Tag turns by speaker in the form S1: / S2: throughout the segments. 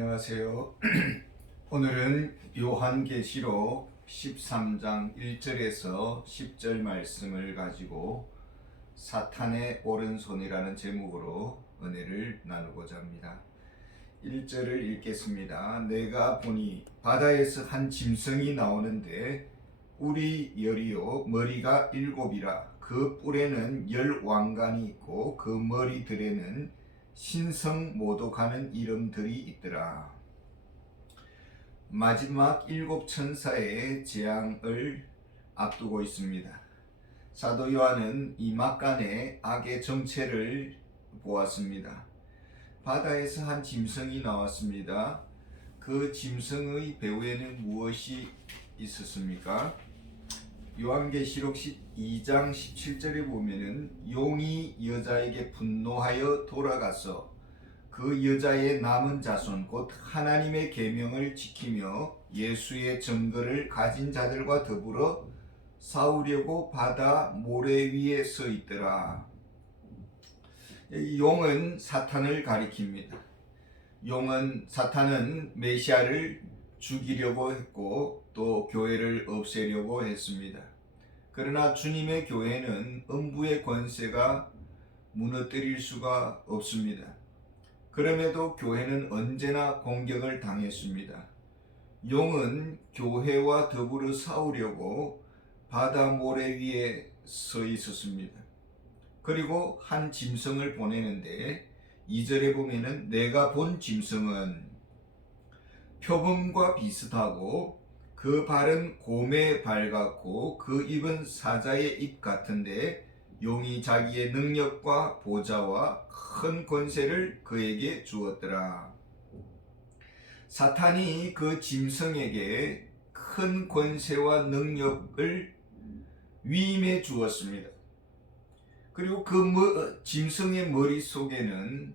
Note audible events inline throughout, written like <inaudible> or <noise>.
S1: 안녕하세요. <clears throat> 오늘은 요한계시록 13장 1절에서 10절 말씀을 가지고 사탄의 오른손이라는 제목으로 은혜를 나누고자 합니다. 1절을 읽겠습니다. 내가 보니 바다에서 한 짐승이 나오는데 뿔이 열이요 머리가 일곱이라 그 뿔에는 열 왕관이 있고 그 머리들에는 신성 모독하는 이름들이 있더라. 마지막 일곱 천사의 재앙을 앞두고 있습니다. 사도 요한은 이 막간의 악의 정체를 보았습니다. 바다에서 한 짐승이 나왔습니다. 그 짐승의 배후에는 무엇이 있었습니까? 요한계시록 12장 17절에 보면은 용이 여자에게 분노하여 돌아가서 그 여자의 남은 자손 곧 하나님의 계명을 지키며 예수의 증거를 가진 자들과 더불어 싸우려고 바다 모래 위에 서 있더라. 이 용은 사탄을 가리킵니다. 용은 사탄은 메시아를 죽이려고 했고 또 교회를 없애려고 했습니다. 그러나 주님의 교회는 음부의 권세가 무너뜨릴 수가 없습니다. 그럼에도 교회는 언제나 공격을 당했습니다. 용은 교회와 더불어 싸우려고 바다 모래 위에 서 있었습니다. 그리고 한 짐승을 보내는데 2절에 보면은 내가 본 짐승은 표범과 비슷하고 그 발은 곰의 발 같고 그 입은 사자의 입 같은데 용이 자기의 능력과 보좌와 큰 권세를 그에게 주었더라. 사탄이 그 짐승에게 큰 권세와 능력을 위임해 주었습니다. 그리고 그 뭐, 짐승의 머릿속에는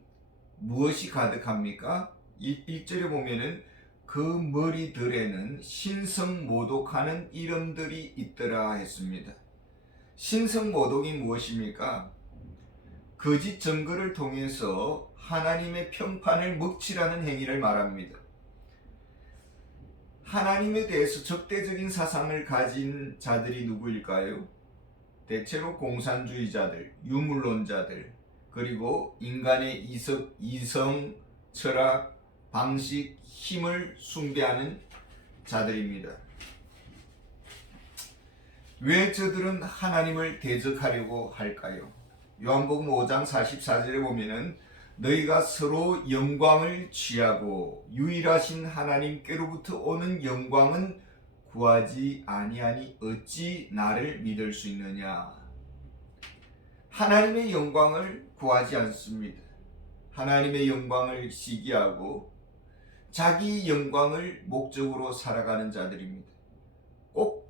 S1: 무엇이 가득합니까? 1절에 보면은 그 머리들에는 신성 모독하는 이름들이 있더라 했습니다. 신성 모독이 무엇입니까? 거짓 증거를 통해서 하나님의 평판을 먹칠하는 행위를 말합니다. 하나님에 대해서 적대적인 사상을 가진 자들이 누구일까요? 대체로 공산주의자들, 유물론자들, 그리고 인간의 이석, 이성, 철학, 방식, 힘을 숭배하는 자들입니다. 왜 저들은 하나님을 대적하려고 할까요? 요한복음 5장 44절에 보면은 너희가 서로 영광을 취하고 유일하신 하나님께로부터 오는 영광은 구하지 아니하니 어찌 나를 믿을 수 있느냐? 하나님의 영광을 구하지 않습니다. 하나님의 영광을 시기하고 자기 영광을 목적으로 살아가는 자들입니다. 꼭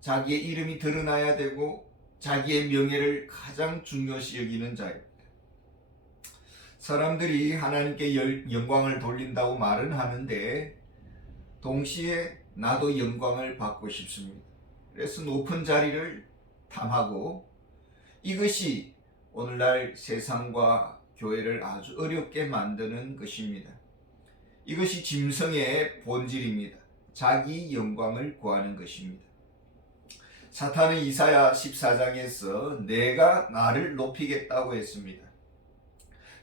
S1: 자기의 이름이 드러나야 되고 자기의 명예를 가장 중요시 여기는 자입니다. 사람들이 하나님께 영광을 돌린다고 말은 하는데 동시에 나도 영광을 받고 싶습니다. 그래서 높은 자리를 탐하고 이것이 오늘날 세상과 교회를 아주 어렵게 만드는 것입니다. 이것이 짐승의 본질입니다. 자기 영광을 구하는 것입니다. 사탄은 이사야 14장에서 내가 나를 높이겠다고 했습니다.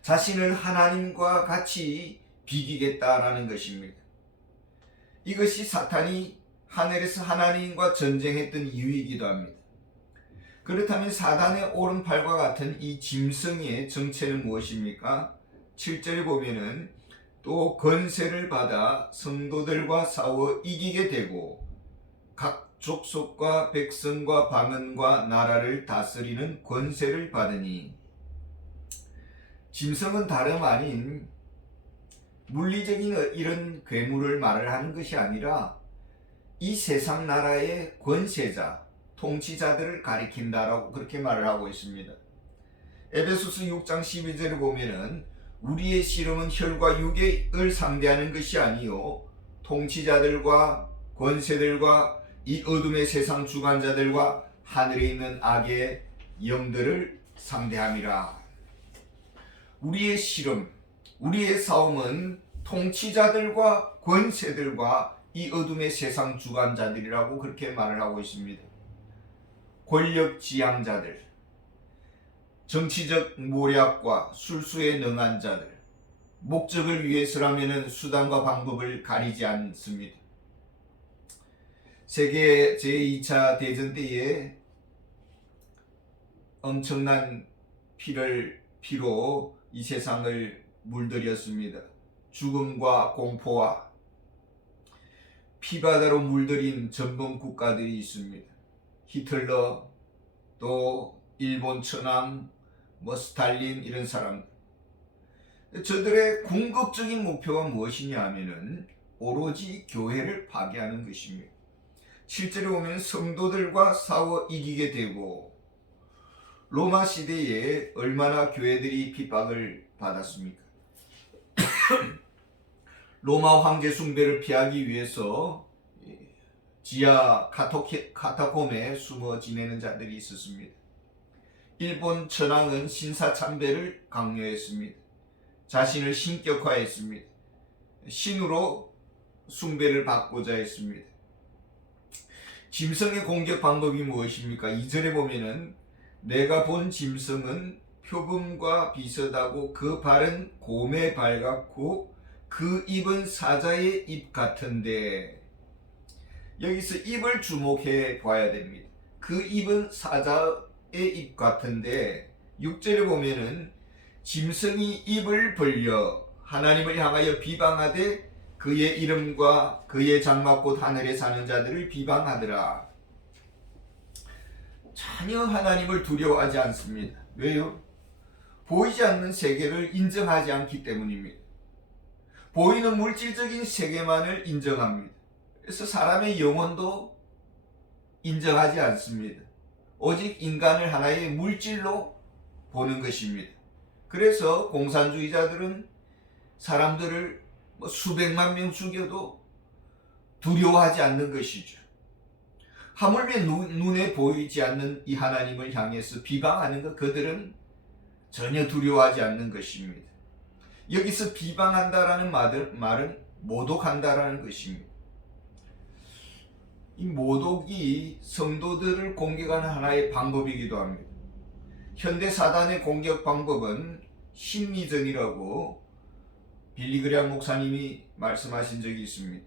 S1: 자신을 하나님과 같이 비기겠다라는 것입니다. 이것이 사탄이 하늘에서 하나님과 전쟁했던 이유이기도 합니다. 그렇다면 사단의 오른팔과 같은 이 짐승의 정체는 무엇입니까? 7절에 보면은 또 권세를 받아 성도들과 싸워 이기게 되고 각 족속과 백성과 방언과 나라를 다스리는 권세를 받으니 짐승은 다름 아닌 물리적인 이런 괴물을 말을 하는 것이 아니라 이 세상 나라의 권세자, 통치자들을 가리킨다라고 그렇게 말을 하고 있습니다. 에베소스 6장 12절을 보면은 우리의 씨름은 혈과 육을 상대하는 것이 아니요 통치자들과 권세들과 이 어둠의 세상 주관자들과 하늘에 있는 악의 영들을 상대함이라. 우리의 씨름, 우리의 싸움은 통치자들과 권세들과 이 어둠의 세상 주관자들이라고 그렇게 말을 하고 있습니다. 권력 지향자들, 정치적 모략과 술수에 능한 자들, 목적을 위해서라면 수단과 방법을 가리지 않습니다. 세계 제2차 대전 때에 엄청난 피를 피로 이 세상을 물들였습니다. 죽음과 공포와 피바다로 물들인 전범 국가들이 있습니다. 히틀러, 또 일본 천황, 뭐 스탈린 이런 사람. 저들의 궁극적인 목표가 무엇이냐 하면은 오로지 교회를 파괴하는 것입니다. 실제로 보면 성도들과 싸워 이기게 되고 로마 시대에 얼마나 교회들이 핍박을 받았습니까? <coughs> 로마 황제 숭배를 피하기 위해서 지하 카토케, 카타콤에 숨어 지내는 자들이 있었습니다. 일본 천황은 신사 참배를 강요했습니다. 자신을 신격화했습니다. 신으로 숭배를 받고자 했습니다. 짐승의 공격 방법이 무엇입니까? 이전에 보면은 내가 본 짐승은 표범과 비슷하고 그 발은 곰의 발 같고 그 입은 사자의 입 같은데 여기서 입을 주목해 봐야 됩니다. 그 입은 사자의 입 같은데 6절에 보면은 짐승이 입을 벌려 하나님을 향하여 비방하되 그의 이름과 그의 장막꽃 하늘에 사는 자들을 비방하더라. 전혀 하나님을 두려워하지 않습니다. 왜요? 보이지 않는 세계를 인정하지 않기 때문입니다. 보이는 물질적인 세계만을 인정합니다. 그래서 사람의 영혼도 인정하지 않습니다. 오직 인간을 하나의 물질로 보는 것입니다. 그래서 공산주의자들은 사람들을 뭐 수백만 명 죽여도 두려워하지 않는 것이죠. 하물며 눈 에 보이지 않는 이 하나님을 향해서 비방하는 것 그들은 전혀 두려워하지 않는 것입니다. 여기서 비방한다라는 말은 모독한다라는 것입니다. 이 모독이 성도들을 공격하는 하나의 방법이기도 합니다. 현대 사단의 공격 방법은 심리전이라고 빌리그리안 목사님이 말씀하신 적이 있습니다.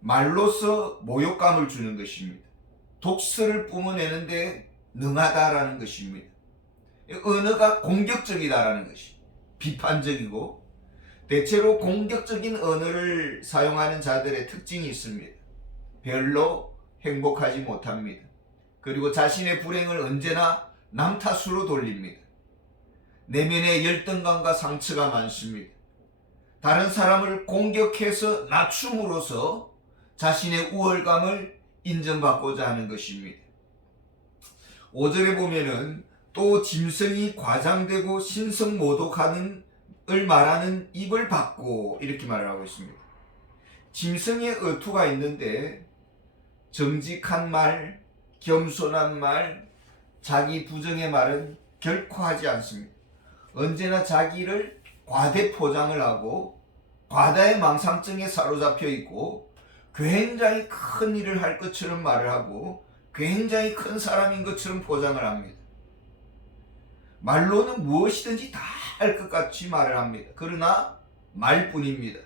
S1: 말로서 모욕감을 주는 것입니다. 독서를 뿜어내는데 능하다라는 것입니다. 언어가 공격적이다라는 것이 비판적이고 대체로 공격적인 언어를 사용하는 자들의 특징이 있습니다. 별로 행복하지 못합니다. 그리고 자신의 불행을 언제나 남 탓으로 돌립니다. 내면에 열등감과 상처가 많습니다. 다른 사람을 공격해서 낮춤으로써 자신의 우월감을 인정받고자 하는 것입니다. 5절에 보면은 또 짐승이 과장되고 신성 모독하는 을 말하는 입을 받고 이렇게 말을 하고 있습니다. 짐승의 어투가 있는데 정직한 말, 겸손한 말, 자기 부정의 말은 결코 하지 않습니다. 언제나 자기를 과대 포장을 하고 과다의 망상증에 사로잡혀 있고 굉장히 큰 일을 할 것처럼 말을 하고 굉장히 큰 사람인 것처럼 포장을 합니다. 말로는 무엇이든지 다 할 것 같이 말을 합니다. 그러나 말뿐입니다.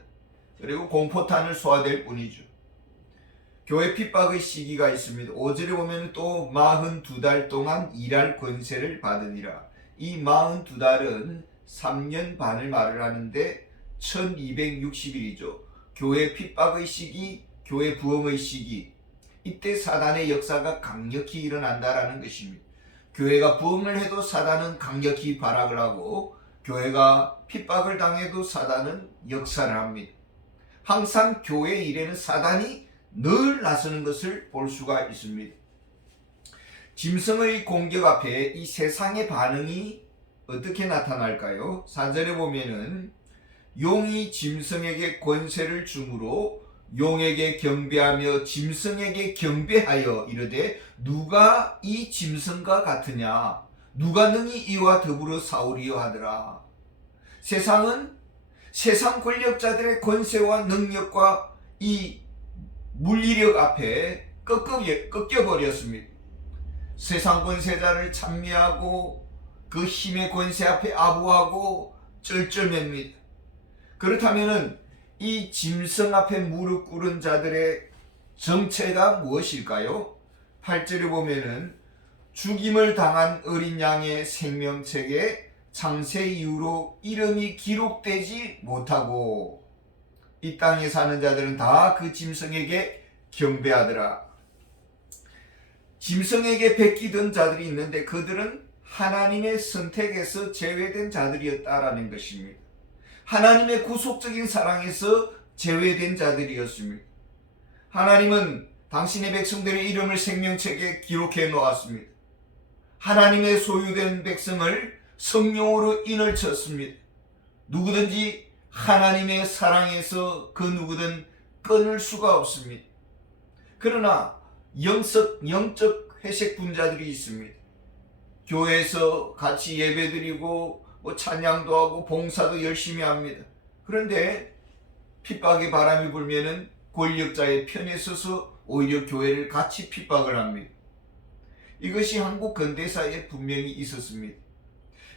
S1: 그리고 공포탄을 쏘아댈 뿐이죠. 교회 핍박의 시기가 있습니다. 5절에 보면 또 42달 동안 일할 권세를 받으니라. 이 42달은 3년 반을 말을 하는데 1260일이죠. 교회 핍박의 시기, 교회 부흥의 시기. 이때 사단의 역사가 강력히 일어난다라는 것입니다. 교회가 부흥을 해도 사단은 강력히 발악을 하고 교회가 핍박을 당해도 사단은 역사를 합니다. 항상 교회 일에는 사단이 늘 나서는 것을 볼 수가 있습니다. 짐승의 공격 앞에 이 세상의 반응이 어떻게 나타날까요? 4절에 보면은 용이 짐승에게 권세를 주므로 용에게 경배하며 짐승에게 경배하여 이르되 누가 이 짐승과 같으냐 누가 능히 이와 더불어 싸우리요 하더라 세상은 세상 권력자들의 권세와 능력과 이 물리력 앞에 꺾여, 꺾여버렸습니다. 세상 권세자를 찬미하고 그 힘의 권세 앞에 아부하고 쩔쩔맵니다. 그렇다면은 이 짐승 앞에 무릎 꿇은 자들의 정체가 무엇일까요? 8절에 보면은 죽임을 당한 어린 양의 생명책에 창세 이후로 이름이 기록되지 못하고 이 땅에 사는 자들은 다 그 짐승에게 경배하더라. 짐승에게 베끼던 자들이 있는데 그들은 하나님의 선택에서 제외된 자들이었다라는 것입니다. 하나님의 구속적인 사랑에서 제외된 자들이었습니다. 하나님은 당신의 백성들의 이름을 생명책에 기록해 놓았습니다. 하나님의 소유된 백성을 성령으로 인을 쳤습니다. 누구든지 하나님의 사랑에서 그 누구든 끊을 수가 없습니다. 그러나 영적, 영적 회색 분자들이 있습니다. 교회에서 같이 예배 드리고 뭐 찬양도 하고 봉사도 열심히 합니다. 그런데 핍박의 바람이 불면은 권력자의 편에 서서 오히려 교회를 같이 핍박을 합니다. 이것이 한국 근대사에 분명히 있었습니다.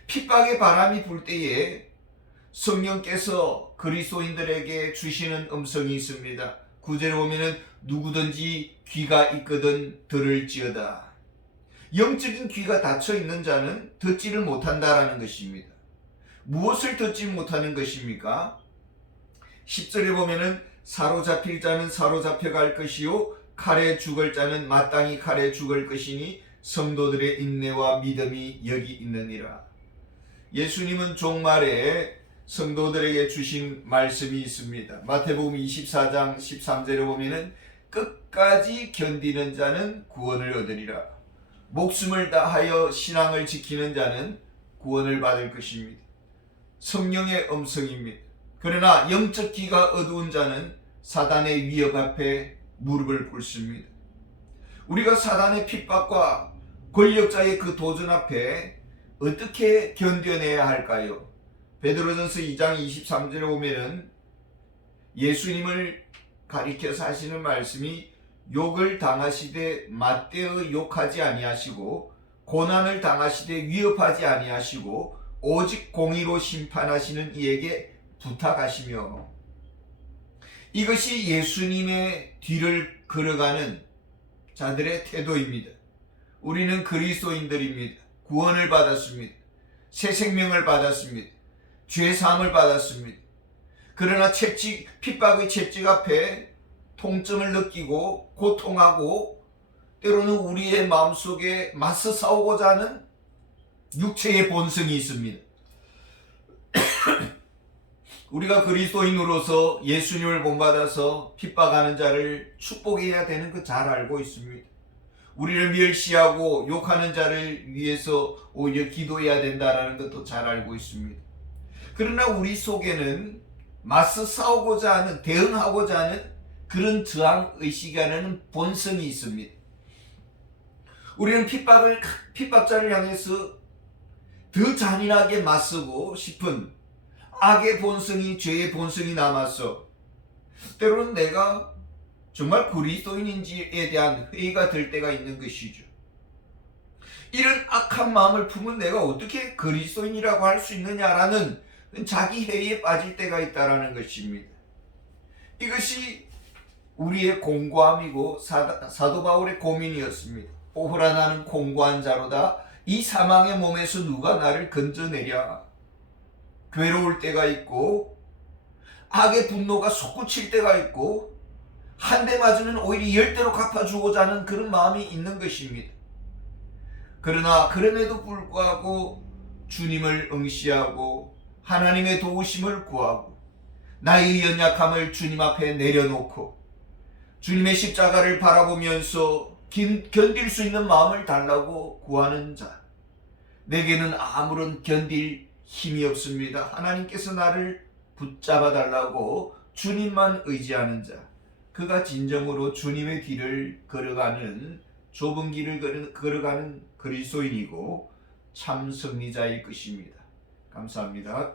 S1: 핍박의 바람이 불 때에 성령께서 그리스도인들에게 주시는 음성이 있습니다. 구절에 보면은 누구든지 귀가 있거든 들을지어다. 영적인 귀가 닫혀 있는 자는 듣지를 못한다라는 것입니다. 무엇을 듣지 못하는 것입니까? 10절에 보면은 사로잡힐 자는 사로잡혀 갈 것이요 칼에 죽을 자는 마땅히 칼에 죽을 것이니 성도들의 인내와 믿음이 여기 있느니라. 예수님은 종말에 성도들에게 주신 말씀이 있습니다. 마태복음 24장 13절에 보면은 끝까지 견디는 자는 구원을 얻으리라. 목숨을 다하여 신앙을 지키는 자는 구원을 받을 것입니다. 성령의 음성입니다. 그러나 영적 기가 어두운 자는 사단의 위협 앞에 무릎을 꿇습니다. 우리가 사단의 핍박과 권력자의 그 도전 앞에 어떻게 견뎌내야 할까요? 베드로전서 2장 23절에 보면은 예수님을 가리켜서 하시는 말씀이 욕을 당하시되 맞대어 욕하지 아니하시고 고난을 당하시되 위협하지 아니하시고 오직 공의로 심판하시는 이에게 부탁하시며 이것이 예수님의 뒤를 걸어가는 자들의 태도입니다. 우리는 그리스도인들입니다. 구원을 받았습니다. 새 생명을 받았습니다. 죄 사함을 받았습니다. 그러나 채찍 핍박의 채찍 앞에 통증을 느끼고 고통하고 때로는 우리의 마음속에 맞서 싸우고자 하는 육체의 본성이 있습니다. <coughs> 우리가 그리스도인으로서 예수님을 본받아서 핍박하는 자를 축복해야 되는 거 잘 알고 있습니다. 우리를 멸시하고 욕하는 자를 위해서 오히려 기도해야 된다라는 것도 잘 알고 있습니다. 그러나 우리 속에는 맞서 싸우고자 하는 대응하고자 하는 그런 저항 의식이라는 본성이 있습니다. 우리는 핍박을 핍박자를 향해서 더 잔인하게 맞서고 싶은 악의 본성이 죄의 본성이 남았어. 때로는 내가 정말 그리스도인인지에 대한 회의가 될 때가 있는 것이죠. 이런 악한 마음을 품은 내가 어떻게 그리스도인이라고 할 수 있느냐라는 자기 회의에 빠질 때가 있다라는 것입니다. 이것이 우리의 공고함이고 사도 바울의 고민이었습니다. 오호라 나는 공고한 자로다. 이 사망의 몸에서 누가 나를 건져내랴. 괴로울 때가 있고 악의 분노가 솟구칠 때가 있고 한 대 맞으면 오히려 열 대로 갚아주고자 하는 그런 마음이 있는 것입니다. 그러나 그럼에도 불구하고 주님을 응시하고 하나님의 도우심을 구하고 나의 연약함을 주님 앞에 내려놓고 주님의 십자가를 바라보면서 견딜 수 있는 마음을 달라고 구하는 자. 내게는 아무런 견딜 힘이 없습니다. 하나님께서 나를 붙잡아 달라고 주님만 의지하는 자. 그가 진정으로 주님의 길을 걸어가는 좁은 길을 걸어가는 그리스도인이고 참 승리자일 것입니다. 감사합니다.